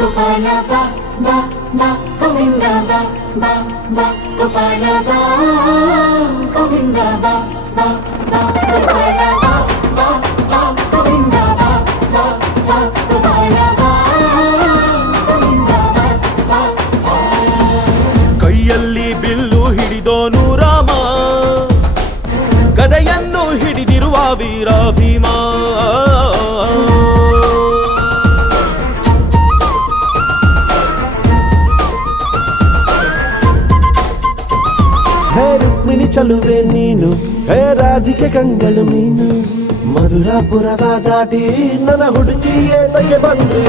ಗೋಪಾಲ ಬಾ ಬಾ ಬಾ ಗೋವಿಂದ ಬಾ ಬಾ ಬಾ ಗೋಪಾಲ ಬಾ ಗೋವಿಂದ ಬಾ ಬಾ ಬಾ ಗೋಪಾಲ ಬಾ ಬಾ ಬಾ ಗೋವಿಂದ ಬಾ ಬಾ ಬಾ ಗೋಪಾಲ ಬಾ ಗೋವಿಂದ ಬಾ ಬಾ. ಕೈಯಲ್ಲಿ ಬಿಲ್ಲು ಹಿಡಿದೋನು ರಾಮ, ಗದೆಯನ್ನು ಹಿಡಿದಿರುವ ವೀರ ಭೀಮ. ಹೇ ರುಕ್ಮಿಣಿ ಚಲುವೆ ನೀನು, ಹೇ ರಾಧಿಕೆ ಕಂಗಳು ಮೀನು, ಮಧುರಾಪುರವ ದಾಟಿ ನನ್ನ ಹುಡುಗಿ ಏತಕ್ಕೆ ಬಂದೆ.